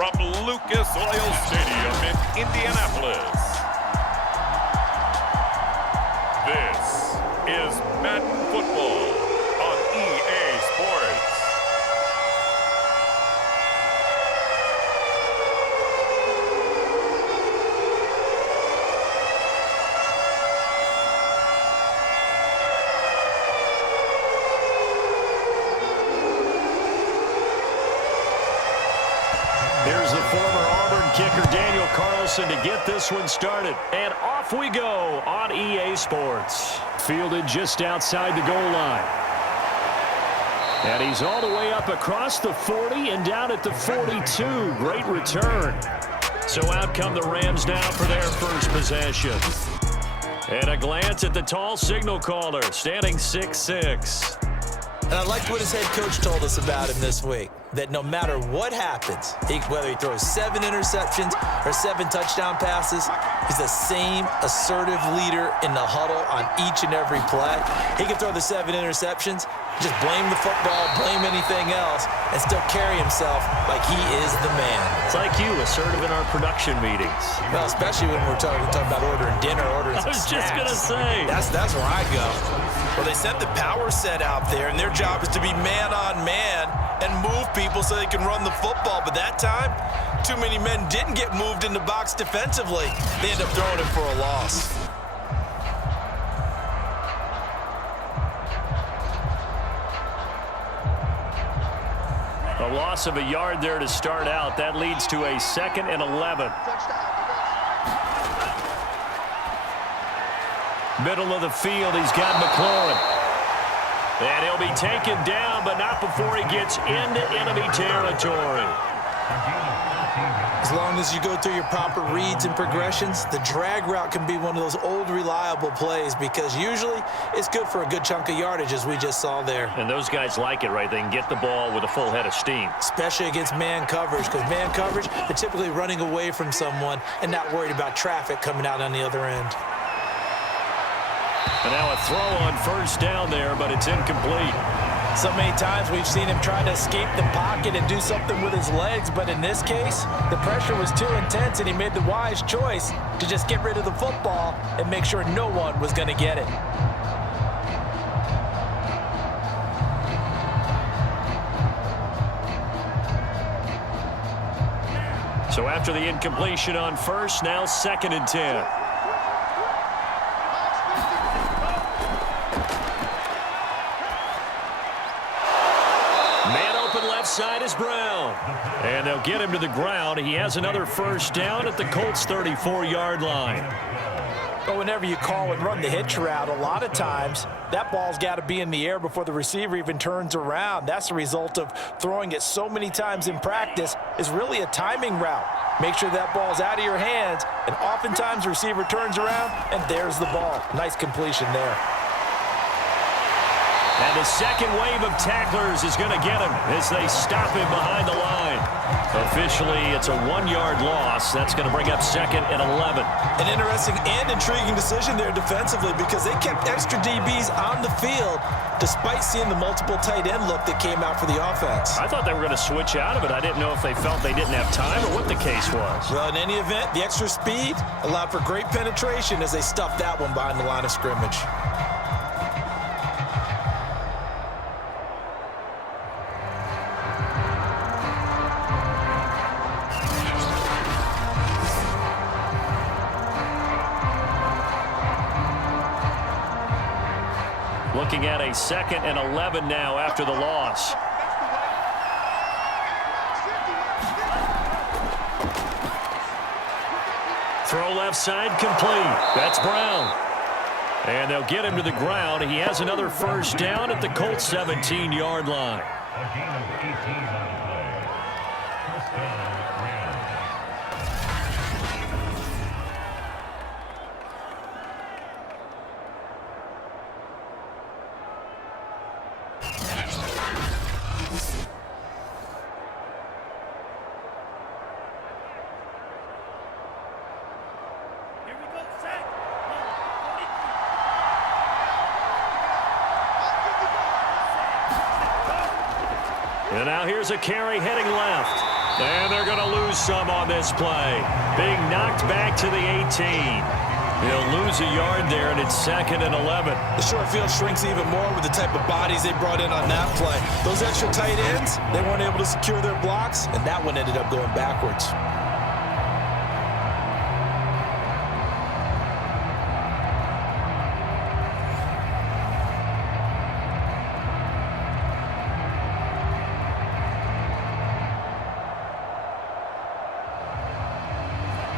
from Lucas Oil Stadium in Indianapolis. This is Madden Football on EA Sports. Here's the former Auburn kicker, Daniel Carlson, to get this one started. And off we go on EA Sports. Fielded just outside the goal line. And he's all the way up across the 40 and down at the 42. Great return. So out come the Rams now for their first possession. And a glance at the tall signal caller, standing 6'6". And I liked what his head coach told us about him this week, that no matter what happens, whether he throws 7 interceptions or 7 touchdown passes, he's the same assertive leader in the huddle on each and every play. He can throw the 7 interceptions, just blame the football, blame anything else, and still carry himself like he is the man. It's like you, assertive in our production meetings. Well, especially when we're talking about ordering dinner, ordering some snacks. I was just going to say. That's where I go. Well, they sent the power set out there, and their job is to be man-on-man and move people so they can run the football. But that time, too many men didn't get moved in the box defensively. They end up throwing it for a loss. A loss of a yard there to start out. That leads to a 2nd and 11. Middle of the field, he's got McLaurin. And he'll be taken down, but not before he gets into enemy territory. As long as you go through your proper reads and progressions, the drag route can be one of those old reliable plays because usually it's good for a good chunk of yardage, as we just saw there. And those guys like it, right? They can get the ball with a full head of steam. Especially against man coverage, because man coverage, they're typically running away from someone and not worried about traffic coming out on the other end. And now a throw on first down there, but it's incomplete. So many times we've seen him try to escape the pocket and do something with his legs, but in this case, the pressure was too intense and he made the wise choice to just get rid of the football and make sure no one was going to get it. So after the incompletion on first, now 2nd and 10. Side is Brown. And they'll get him to the ground. He has another first down at the Colts' 34-yard line. But whenever you call and run the hitch route, a lot of times that ball's got to be in the air before the receiver even turns around. That's the result of throwing it so many times in practice is really a timing route. Make sure that ball's out of your hands, and oftentimes the receiver turns around, and there's the ball. Nice completion there. And the second wave of tacklers is going to get him as they stop him behind the line. Officially, it's a 1-yard loss. That's going to bring up 2nd and 11. An interesting and intriguing decision there defensively because they kept extra DBs on the field despite seeing the multiple tight end look that came out for the offense. I thought they were going to switch out of it. I didn't know if they felt they didn't have time or what the case was. Well, in any event, the extra speed allowed for great penetration as they stuffed that one behind the line of scrimmage. Looking at a 2nd and 11 now after the loss. Throw left side complete. That's Brown. And they'll get him to the ground. He has another first down at the Colts' 17-yard line. And now here's a carry heading left. And they're going to lose lose some on this play. Being knocked back to the 18. He'll lose a yard there, and it's 2nd and 11. The short field shrinks even more with the type of bodies they brought in on that play. Those extra tight ends, they weren't able to secure their blocks, and that one ended up going backwards.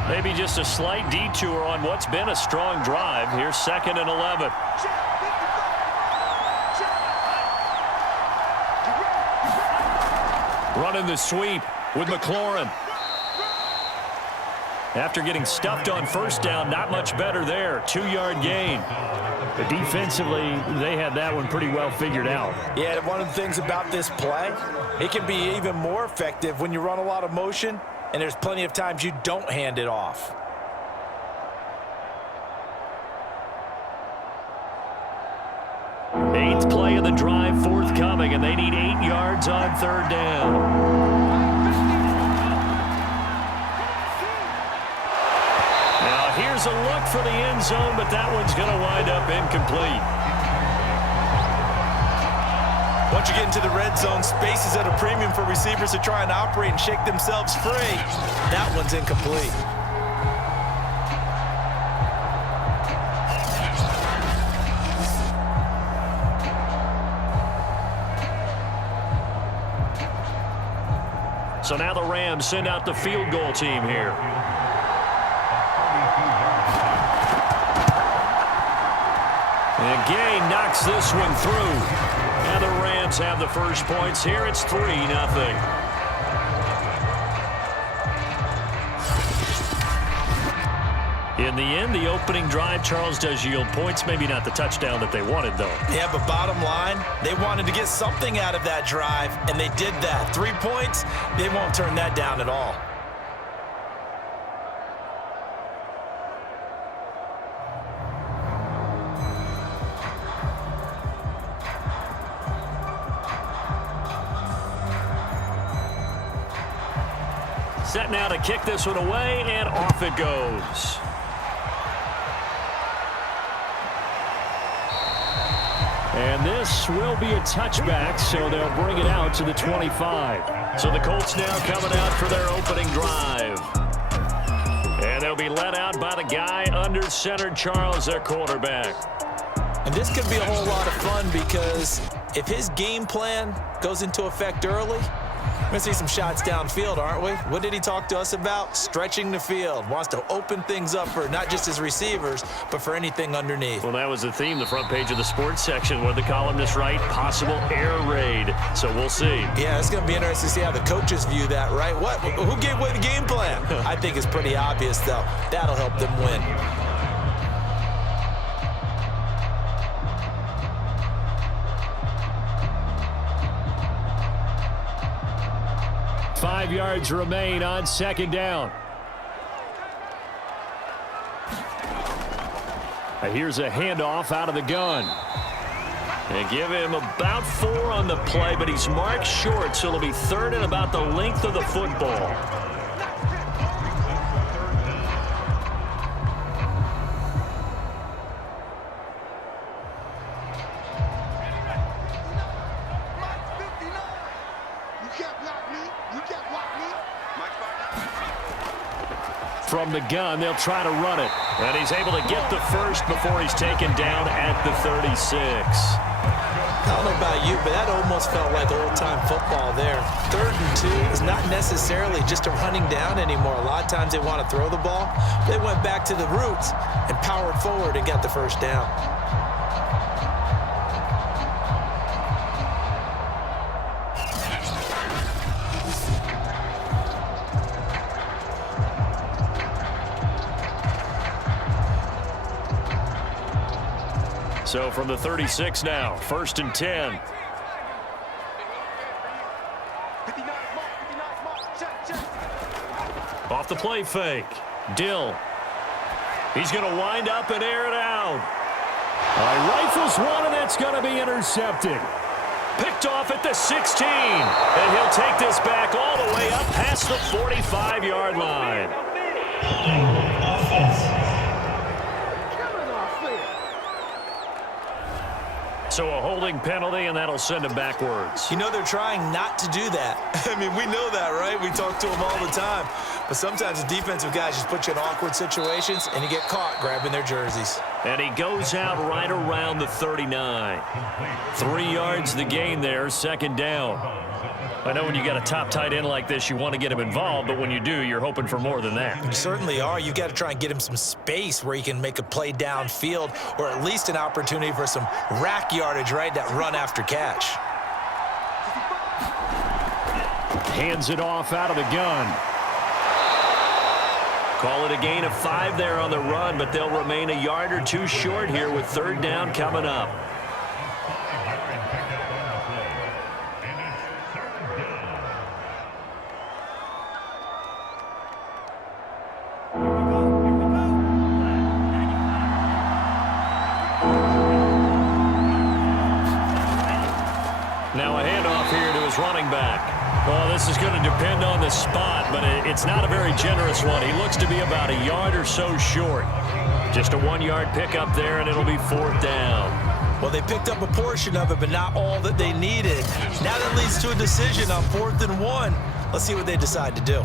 Maybe just a slight detour on what's been a strong drive. Here's 2nd and 11. Running the sweep with McLaurin. After getting stuffed on first down, not much better there. 2-yard gain. But defensively, they had that one pretty well figured out. Yeah, one of the things about this play, it can be even more effective when you run a lot of motion, and there's plenty of times you don't hand it off. Eighth play of the drive forthcoming, and they need 8 yards on 3rd down. Now here's a look for the end zone, but that one's going to wind up incomplete. Once you get into the red zone, space is at a premium for receivers to try and operate and shake themselves free. That one's incomplete. So now the Rams send out the field goal team here. And Gay knocks this one through. And the Rams have the first points here. It's 3-0. In the end, the opening drive, Charles, does yield points. Maybe not the touchdown that they wanted, though. Yeah, but bottom line, they wanted to get something out of that drive, and they did that. 3 points, they won't turn that down at all. Set now to kick this one away, and off it goes. And this will be a touchback, so they'll bring it out to the 25. So the Colts now coming out for their opening drive. And they'll be led out by the guy under center, Charles, their quarterback. And this could be a whole lot of fun because if his game plan goes into effect early, we're going to see some shots downfield, aren't we? What did he talk to us about? Stretching the field. Wants to open things up for not just his receivers, but for anything underneath. Well, that was the theme, the front page of the sports section, where the columnists write possible air raid. So we'll see. Yeah, it's going to be interesting to see how the coaches view that, right? What? Who gave away the game plan? I think it's pretty obvious, though. That'll help them win. Five yards remain on 2nd down. Here's a handoff out of the gun. They give him about 4 on the play, but he's marked short, so it'll be 3rd and about the length of the football. From the gun, they'll try to run it. And he's able to get the first before he's taken down at the 36. I don't know about you, but that almost felt like old-time football there. 3rd and 2 is not necessarily just a running down anymore. A lot of times they want to throw the ball. They went back to the roots and powered forward and got the first down. So from the 36 now, 1st and 10. Off the play fake. Dill. He's going to wind up and air it out. Rifles one, and that's going to be intercepted. Picked off at the 16. And he'll take this back all the way up past the 45-yard line. So a holding penalty, and that'll send him backwards. You know, they're trying not to do that. I mean, we know that, right? We talk to them all the time. But sometimes the defensive guys just put you in awkward situations, and you get caught grabbing their jerseys. And he goes out right around the 39. 3 yards the gain there, second down. I know when you got a top tight end like this, you want to get him involved, but when you do, you're hoping for more than that. You certainly are. You've got to try and get him some space where he can make a play downfield, or at least an opportunity for some rack yardage, right? That run after catch. Hands it off out of the gun. Call it a gain of 5 there on the run, but they'll remain a yard or two short here with third down coming up. Now a handoff here to his running back. Well, this is going to depend on the spot, but it's not a very generous one. He looks to be about a yard or so short. Just a 1-yard pickup there, and it'll be fourth down. Well, they picked up a portion of it, but not all that they needed. Now that leads to a decision on 4th and 1. Let's see what they decide to do.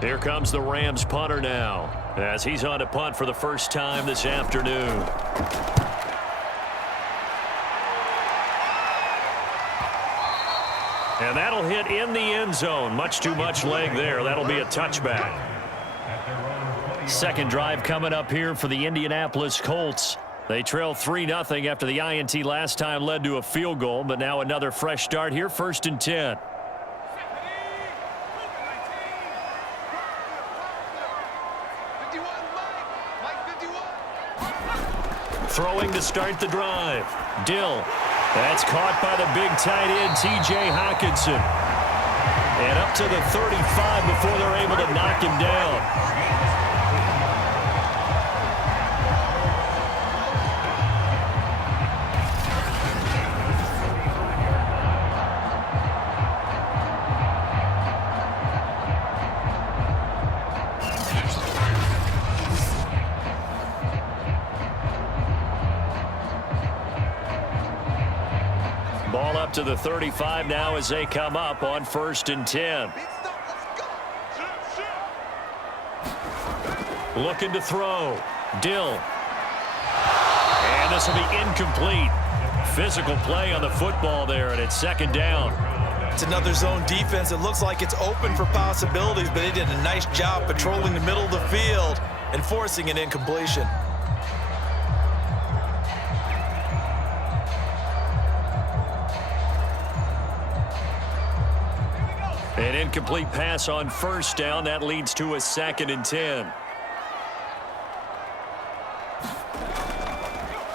Here comes the Rams punter now, as he's on to punt for the first time this afternoon. And that'll hit in the end zone. Much too much leg there. That'll be a touchback. Second drive coming up here for the Indianapolis Colts. They trail 3-0 after the INT last time led to a field goal, but now another fresh start here, 1st and 10. Throwing to start the drive. Dill. That's caught by the big tight end, T.J. Hockenson. And up to the 35 before they're able to knock him down. Ball up to the 35 now as they come up on 1st and 10. Looking to throw. Dill. And this will be incomplete. Physical play on the football there, and it's 2nd down. It's another zone defense. It looks like it's open for possibilities, but they did a nice job patrolling the middle of the field and forcing an incompletion. An incomplete pass on 1st down. That leads to a 2nd and 10.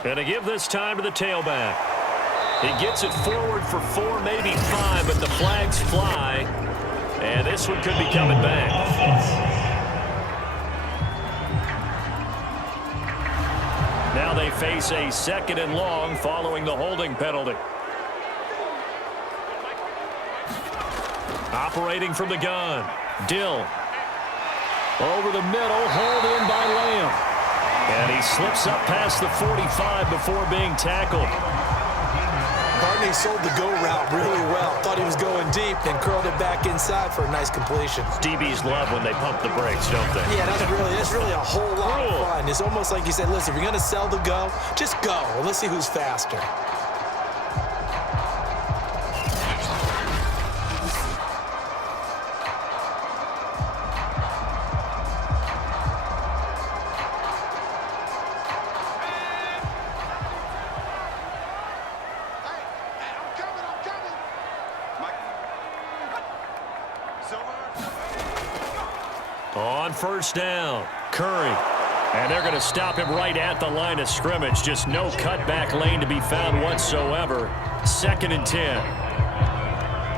And to give this time to the tailback. He gets it forward for 4, maybe 5, but the flags fly. And this one could be coming back. Now they face a 2nd and long following the holding penalty. Operating from the gun. Dill. Over the middle, hauled in by Lamb. And he slips up past the 45 before being tackled. Barney sold the go route really well. Thought he was going deep and curled it back inside for a nice completion. DBs love when they pump the brakes, don't they? Yeah, that's really a whole lot of fun. It's almost like you said, listen, if you're going to sell the go, just go. Well, let's see who's faster. On 1st down, Curry. And they're going to stop him right at the line of scrimmage. Just no cutback lane to be found whatsoever. 2nd and 10.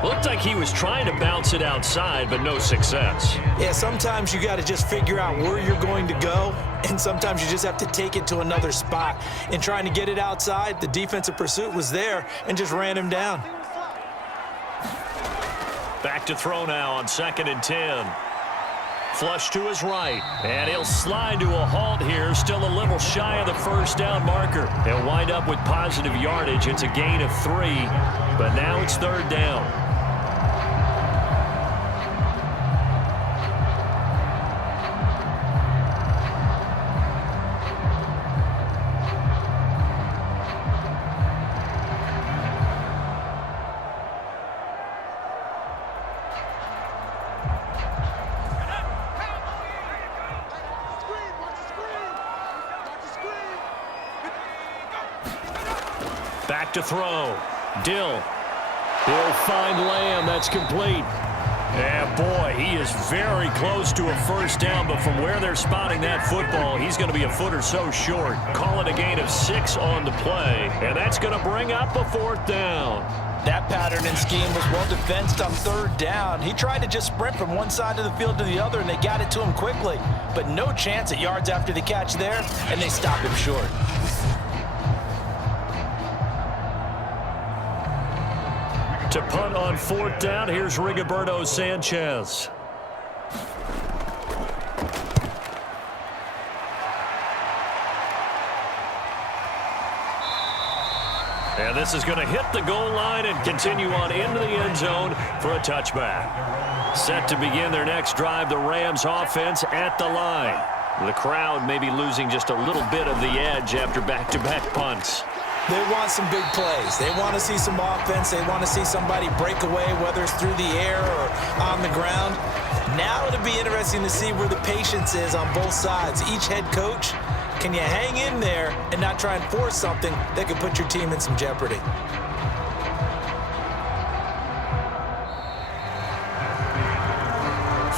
Looked like he was trying to bounce it outside, but no success. Yeah, sometimes you got to just figure out where you're going to go, and sometimes you just have to take it to another spot. In trying to get it outside, the defensive pursuit was there and just ran him down. Back to throw now on 2nd and 10. Flush to his right, and he'll slide to a halt here, still a little shy of the first down marker. He'll wind up with positive yardage. It's a gain of 3, but now it's 3rd down. Back to throw. Dill. He'll find Lamb. That's complete. Yeah, boy, he is very close to a first down, but from where they're spotting that football, he's going to be a foot or so short. Call it a gain of 6 on the play, and that's going to bring up a 4th down. That pattern and scheme was well defensed on 3rd down. He tried to just sprint from one side of the field to the other, and they got it to him quickly. But no chance at yards after the catch there, and they stopped him short. To punt on 4th down, here's Rigoberto Sanchez. And this is going to hit the goal line and continue on into the end zone for a touchback. Set to begin their next drive, the Rams offense at the line. The crowd may be losing just a little bit of the edge after back-to-back punts. They want some big plays. They want to see some offense. They want to see somebody break away, whether it's through the air or on the ground. Now it'll be interesting to see where the patience is on both sides. Each head coach, can you hang in there and not try and force something that could put your team in some jeopardy?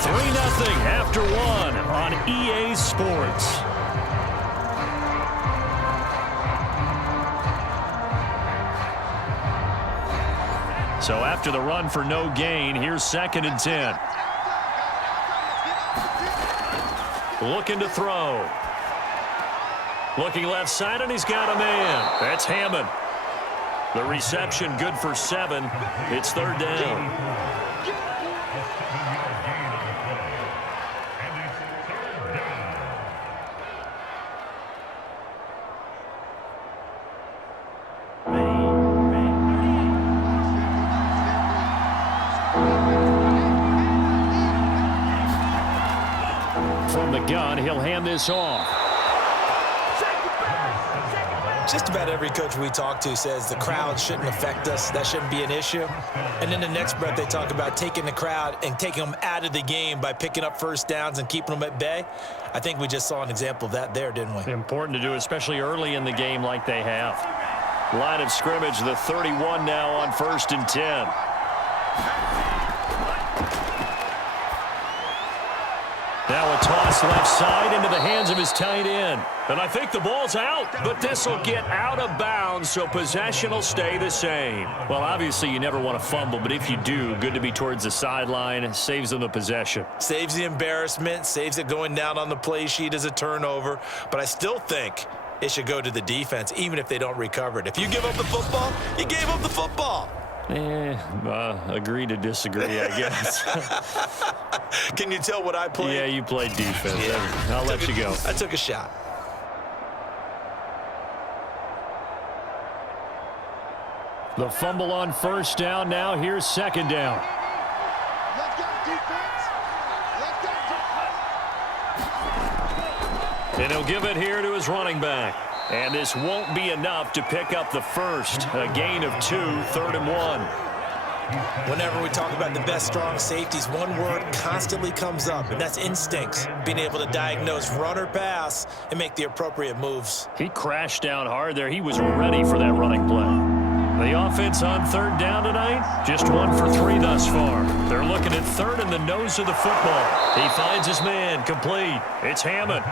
Three 0 after 1 on EA Sports. So after the run for no gain, here's 2nd and 10. Looking to throw. Looking left side, and he's got a man. That's Hammond. The reception good for 7. It's 3rd down. From the gun, he'll hand this off. Just about every coach we talk to says the crowd shouldn't affect us. That shouldn't be an issue. And in the next breath, they talk about taking the crowd and taking them out of the game by picking up first downs and keeping them at bay. I think we just saw an example of that there, didn't we? Important to do, especially early in the game like they have. Line of scrimmage, the 31 now on 1st and 10. Now a toss left side into the hands of his tight end. And I think the ball's out, but this will get out of bounds, so possession will stay the same. Well, obviously you never want to fumble, but if you do, good to be towards the sideline. Saves them the possession. Saves the embarrassment, saves it going down on the play sheet as a turnover. But I still think it should go to the defense, even if they don't recover it. If you give up the football, you gave up the football. Agree to disagree, I guess. Can you tell what I played? Yeah, you played defense. Yeah. I'll let you go. I took a shot. The fumble on 1st down. Now here's 2nd down. Let's go, defense. Let's go. And he'll give it here to his running back. And this won't be enough to pick up the first. A gain of 2, 3rd and 1. Whenever we talk about the best strong safeties, one word constantly comes up, and that's instincts. Being able to diagnose run or pass and make the appropriate moves. He crashed down hard there. He was ready for that running play. The offense on 3rd down tonight, just 1 for 3 thus far. They're looking at 3rd and the nose of the football. He finds his man, complete. It's Hammond.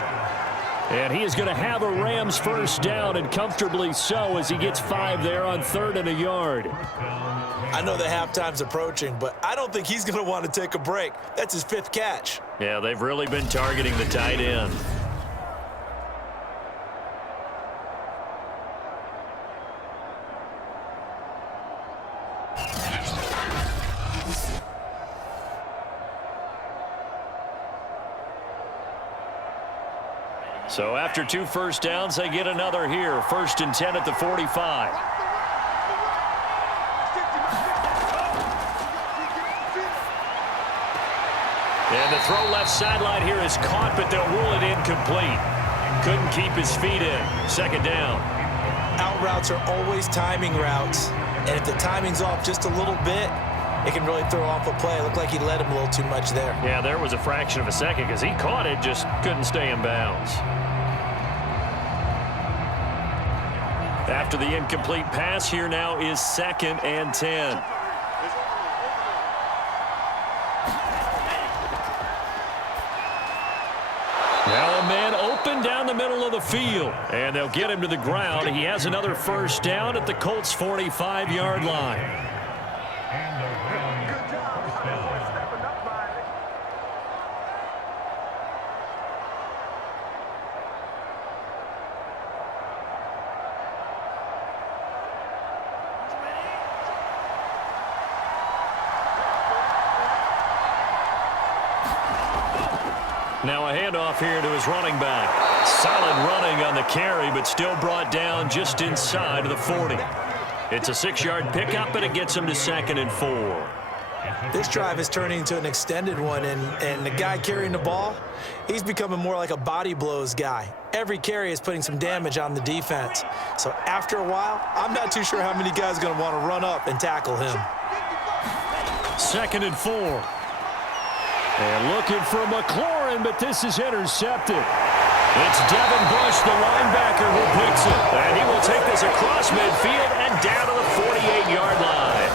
And he is going to have a Rams first down, and comfortably so, as he gets 5 there on 3rd and a yard. I know the halftime's approaching, but I don't think he's going to want to take a break. That's his 5th catch. Yeah, they've really been targeting the tight end. So after 2 first downs, they get another here. 1st and 10 at the 45. And the throw left sideline here is caught, but they'll rule it incomplete. Couldn't keep his feet in. 2nd down. Out routes are always timing routes. And if the timing's off just a little bit, it can really throw off a play. It looked like he led him a little too much there. Yeah, there was a fraction of a second because he caught it, just couldn't stay in bounds. After the incomplete pass, here now is 2nd and 10. Now a man open down the middle of the field, and they'll get him to the ground. He has another first down at the Colts' 45-yard line. Now a handoff here to his running back. Solid running on the carry, but still brought down just inside of the 40. It's a 6-yard pickup, and it gets him to 2nd and 4. This drive is turning into an extended one, and the guy carrying the ball, he's becoming more like a body blows guy. Every carry is putting some damage on the defense. So after a while, I'm not too sure how many guys are going to want to run up and tackle him. 2nd and 4. And looking for McLaurin, but this is intercepted. It's Devin Bush, the linebacker, who picks it. And he will take this across midfield and down to the 48-yard line.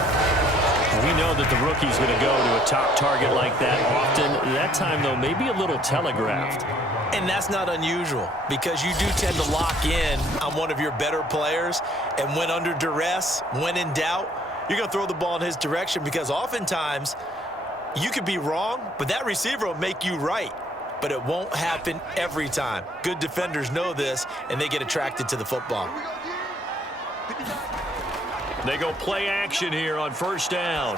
We know that the rookie's going to go to a top target like that often. That time, though, maybe a little telegraphed. And that's not unusual because you do tend to lock in on one of your better players. And when under duress, when in doubt, you're going to throw the ball in his direction because oftentimes you could be wrong, but that receiver will make you right. But it won't happen every time. Good defenders know this, and they get attracted to the football. They go play action here on 1st down.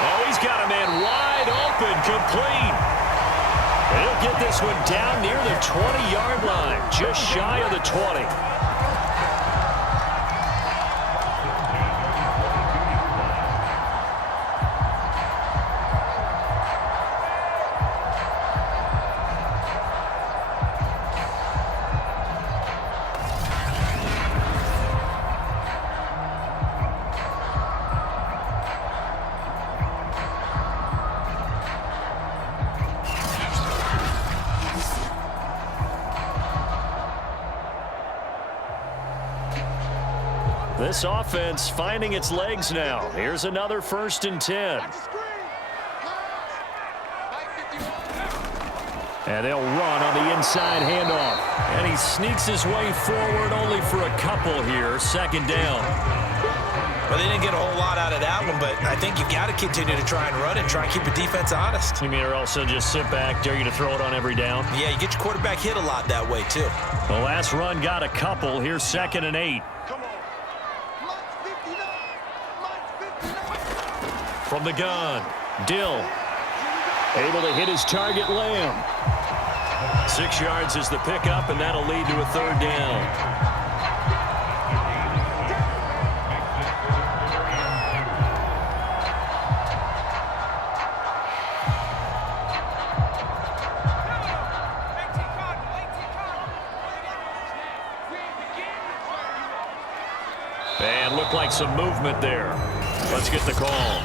Oh, he's got a man wide open, complete. He'll get this one down near the 20-yard line, just shy of the 20. This offense finding its legs now. Here's another 1st and 10. And they'll run on the inside handoff. And he sneaks his way forward only for a couple here. 2nd down. Well, they didn't get a whole lot out of that one, but I think you've got to continue to try and run and try and keep the defense honest. You mean or also just sit back, dare you to throw it on every down? Yeah, you get your quarterback hit a lot that way, too. The last run got a couple. Here's 2nd and 8. From the gun, Dill able to hit his target, Lamb. 6 yards is the pickup, and that'll lead to a 3rd down. And looked like some movement there. Let's get the call.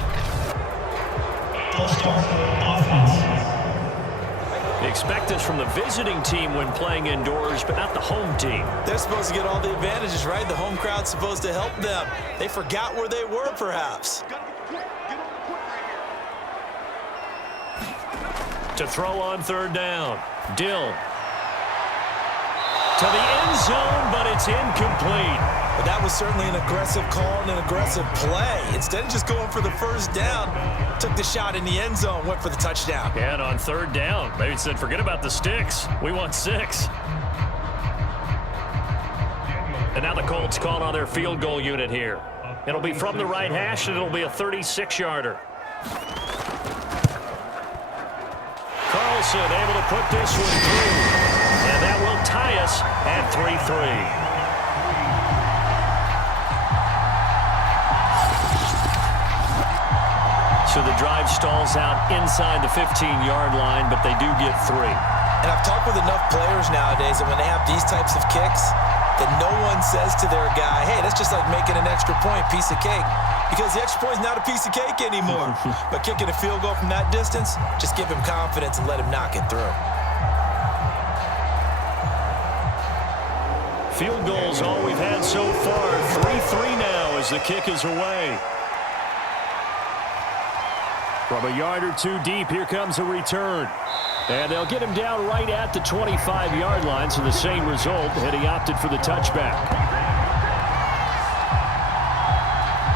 They expect this from the visiting team when playing indoors, but not the home team. They're supposed to get all the advantages, right? The home crowd's supposed to help them. They forgot where they were, perhaps. To throw on third down. Dill. To the end zone, but it's incomplete. But that was certainly an aggressive call and an aggressive play. Instead of just going for the first down, took the shot in the end zone, went for the touchdown. And on third down, maybe said, forget about the sticks. We want 6. And now the Colts call on their field goal unit here. It'll be from the right hash, and it'll be a 36-yarder. Carlson able to put this one through. And that will tie us at 3-3. So the drive stalls out inside the 15-yard line, but they do get 3. And I've talked with enough players nowadays that when they have these types of kicks, that no one says to their guy, hey, that's just like making an extra point, piece of cake. Because the extra point is not a piece of cake anymore. But kicking a field goal from that distance, just give him confidence and let him knock it through. Field goals all we've had so far. 3-3 now as the kick is away. From a yard or two deep, here comes a return. And they'll get him down right at the 25-yard line, so the same result, and he opted for the touchback.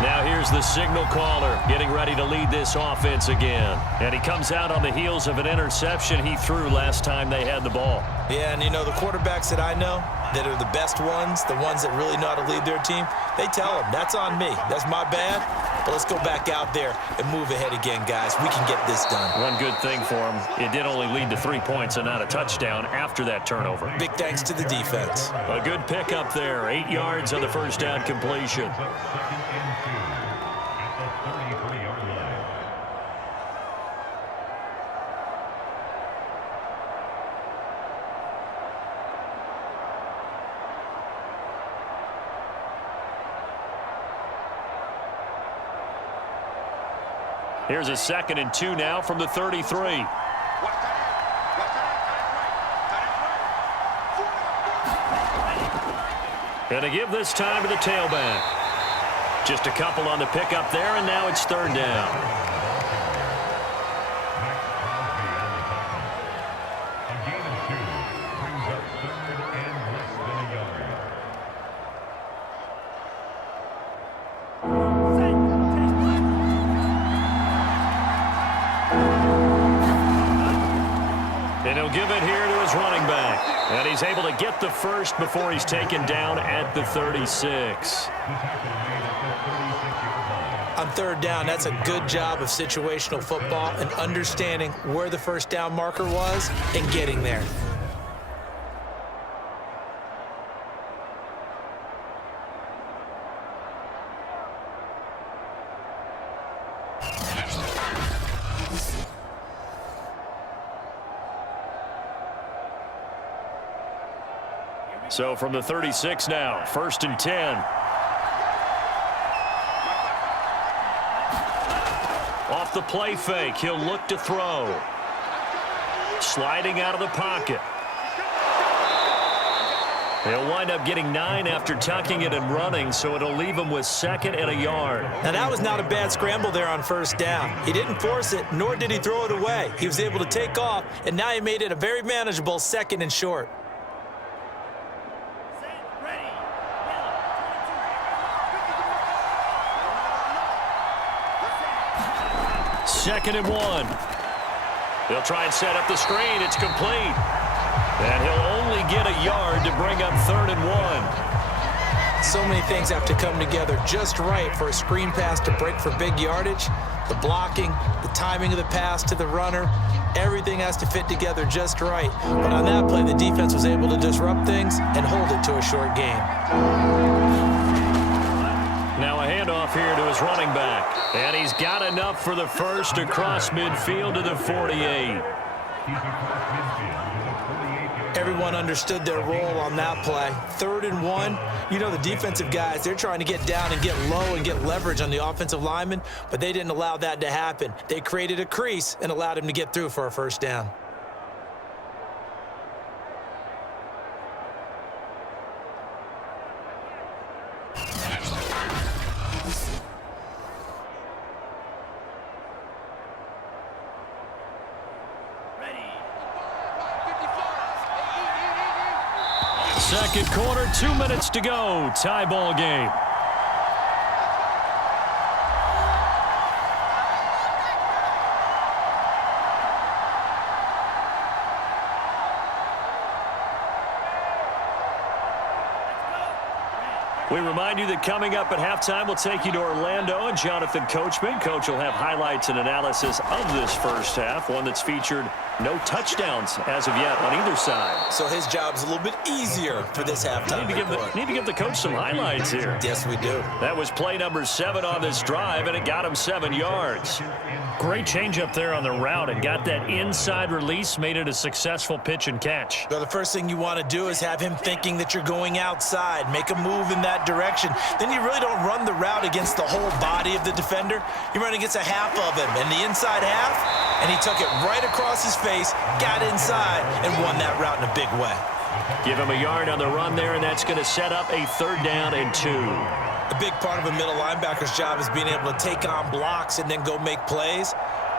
Now here's the signal caller getting ready to lead this offense again. And he comes out on the heels of an interception he threw last time they had the ball. Yeah, and you know, the quarterbacks that I know that are the best ones, the ones that really know how to lead their team, they tell them, that's on me. That's my bad. But let's go back out there and move ahead again, guys. We can get this done. One good thing for him, it did only lead to 3 points and not a touchdown after that turnover. Big thanks to the defense. A good pickup there. 8 yards on the first down completion. Here's a 2nd and 2 now from the 33. Gonna give this time to the tailback. Just a couple on the pickup there, and now it's 3rd down. And he'll give it here to his running back. And he's able to get the first before he's taken down at the 36. On 3rd down, that's a good job of situational football and understanding where the first down marker was and getting there. So from the 36 now, 1st and 10. Off the play fake, he'll look to throw. Sliding out of the pocket. He'll wind up getting 9 after tucking it and running, so it'll leave him with 2nd and a yard. Now, that was not a bad scramble there on 1st down. He didn't force it, nor did he throw it away. He was able to take off, and now he made it a very manageable 2nd and short. 2nd and 1. They'll try and set up the screen. It's complete. And he'll only get a yard to bring up 3rd and 1. So many things have to come together just right for a screen pass to break for big yardage. The blocking, the timing of the pass to the runner, everything has to fit together just right. But on that play, the defense was able to disrupt things and hold it to a short game. Now a handoff here to his running back. And he's got enough for the first across midfield to the 48. Everyone understood their role on that play. 3rd and 1. You know, the defensive guys, they're trying to get down and get low and get leverage on the offensive lineman, but they didn't allow that to happen. They created a crease and allowed him to get through for a 1st down. Ready. Second quarter, 2 minutes to go. Tie ball game. We remind you that coming up at halftime, we'll take you to Orlando and Jonathan Coachman. Coach will have highlights and analysis of this first half, one that's featured no touchdowns as of yet on either side. So his job's a little bit easier for this halftime. Need to give the coach some highlights here. Yes, we do. That was play number 7 on this drive, and it got him 7 yards. Great change up there on the route and got that inside release, made it a successful pitch and catch. So the first thing you want to do is have him thinking that you're going outside, make a move in that direction. Then you really don't run the route against the whole body of the defender. You run against a half of him, and the inside half, and he took it right across his face, got inside, and won that route in a big way. Give him a yard on the run there, and that's going to set up a 3rd down and 2. A big part of a middle linebacker's job is being able to take on blocks and then go make plays.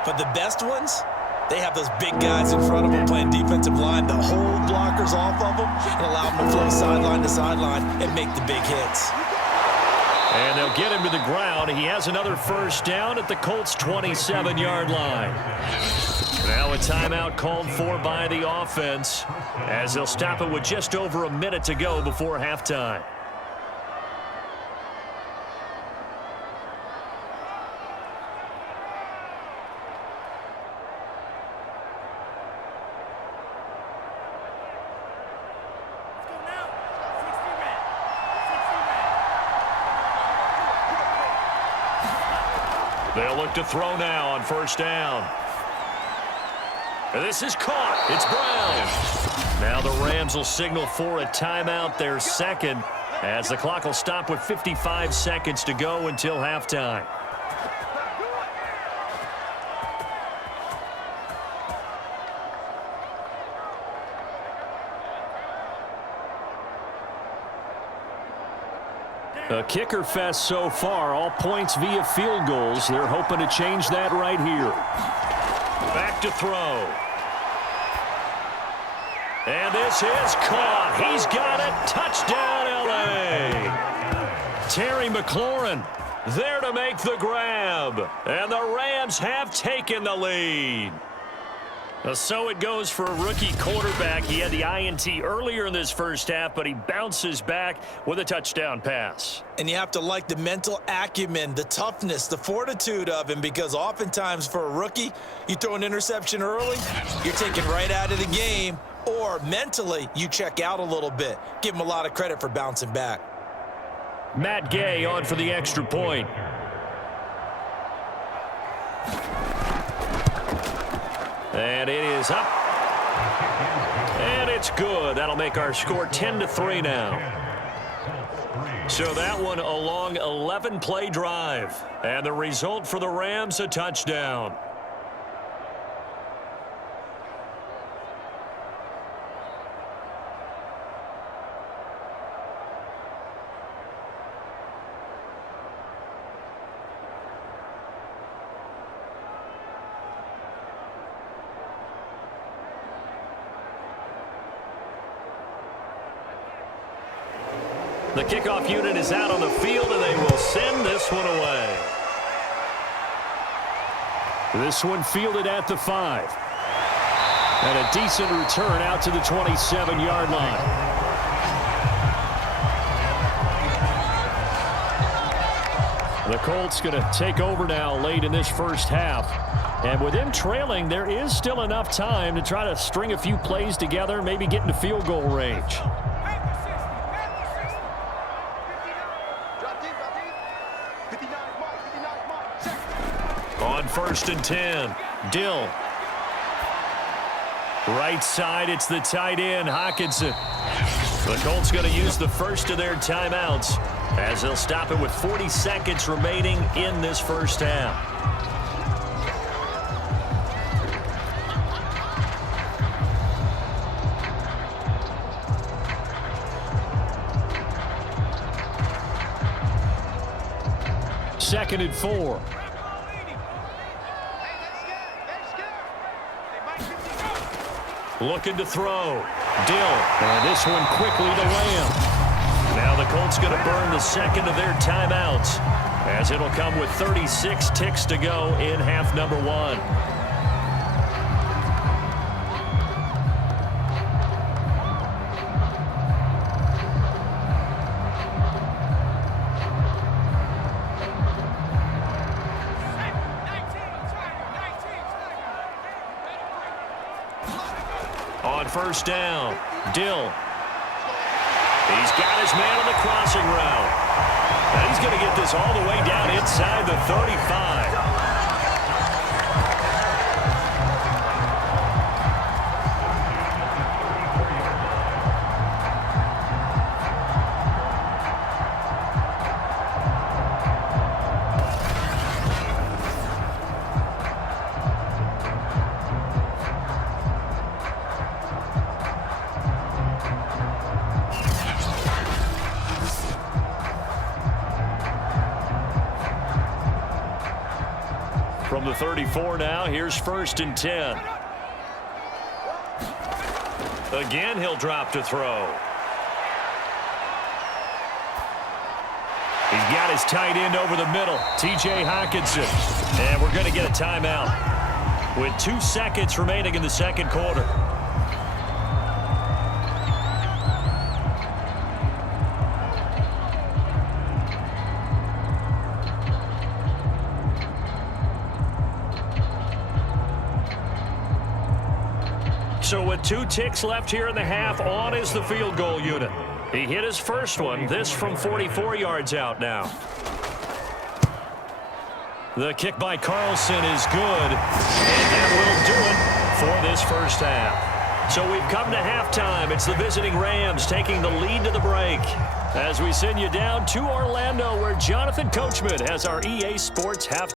But the best ones, they have those big guys in front of them playing defensive line that hold blockers off of them and allow them to flow sideline to sideline and make the big hits. And they'll get him to the ground. He has another first down at the Colts' 27-yard line. Now a timeout called for by the offense as they'll stop it with just over a minute to go before halftime. They'll look to throw now on first down. This is caught. It's Brown. Now the Rams will signal for a timeout, their second, as the clock will stop with 55 seconds to go until halftime. A kicker fest so far, all points via field goals. They're hoping to change that right here. Back to throw. And this is caught. He's got it. Touchdown, L.A. Terry McLaurin there to make the grab. And the Rams have taken the lead. So it goes for a rookie quarterback. He had the INT earlier in this first half, but he bounces back with a touchdown pass. And you have to like the mental acumen, the toughness, the fortitude of him, because oftentimes for a rookie, you throw an interception early, you're taken right out of the game, or mentally you check out a little bit. Give him a lot of credit for bouncing back. Matt Gay on for the extra point. And it is up. And it's good. That'll make our score 10-3 now. So that one a long 11-play drive. And the result for the Rams, a touchdown. The kickoff unit is out on the field, and they will send this one away. This one fielded at the 5. And a decent return out to the 27-yard line. The Colts going to take over now late in this first half. And with them trailing, there is still enough time to try to string a few plays together, maybe get into field goal range. On 1st and 10, Dill. Right side, it's the tight end, Hockenson. The Colts going to use the first of their timeouts as they'll stop it with 40 seconds remaining in this first half. Second and 4. Looking to throw. Dill. And this one quickly to Lamb. Now the Colts going to burn the second of their timeouts, as it'll come with 36 ticks to go in half number one. On first down, Dill. He's got his man on the crossing route. And he's going to get this all the way down inside the 35. From the 34 now, here's 1st and 10. Again, he'll drop to throw. He's got his tight end over the middle, T.J. Hockenson. And we're going to get a timeout with 2 seconds remaining in the second quarter. So with 2 ticks left here in the half, on is the field goal unit. He hit his first one, this from 44 yards out now. The kick by Carlson is good, and that will do it for this first half. So we've come to halftime. It's the visiting Rams taking the lead to the break, as we send you down to Orlando, where Jonathan Coachman has our EA Sports half.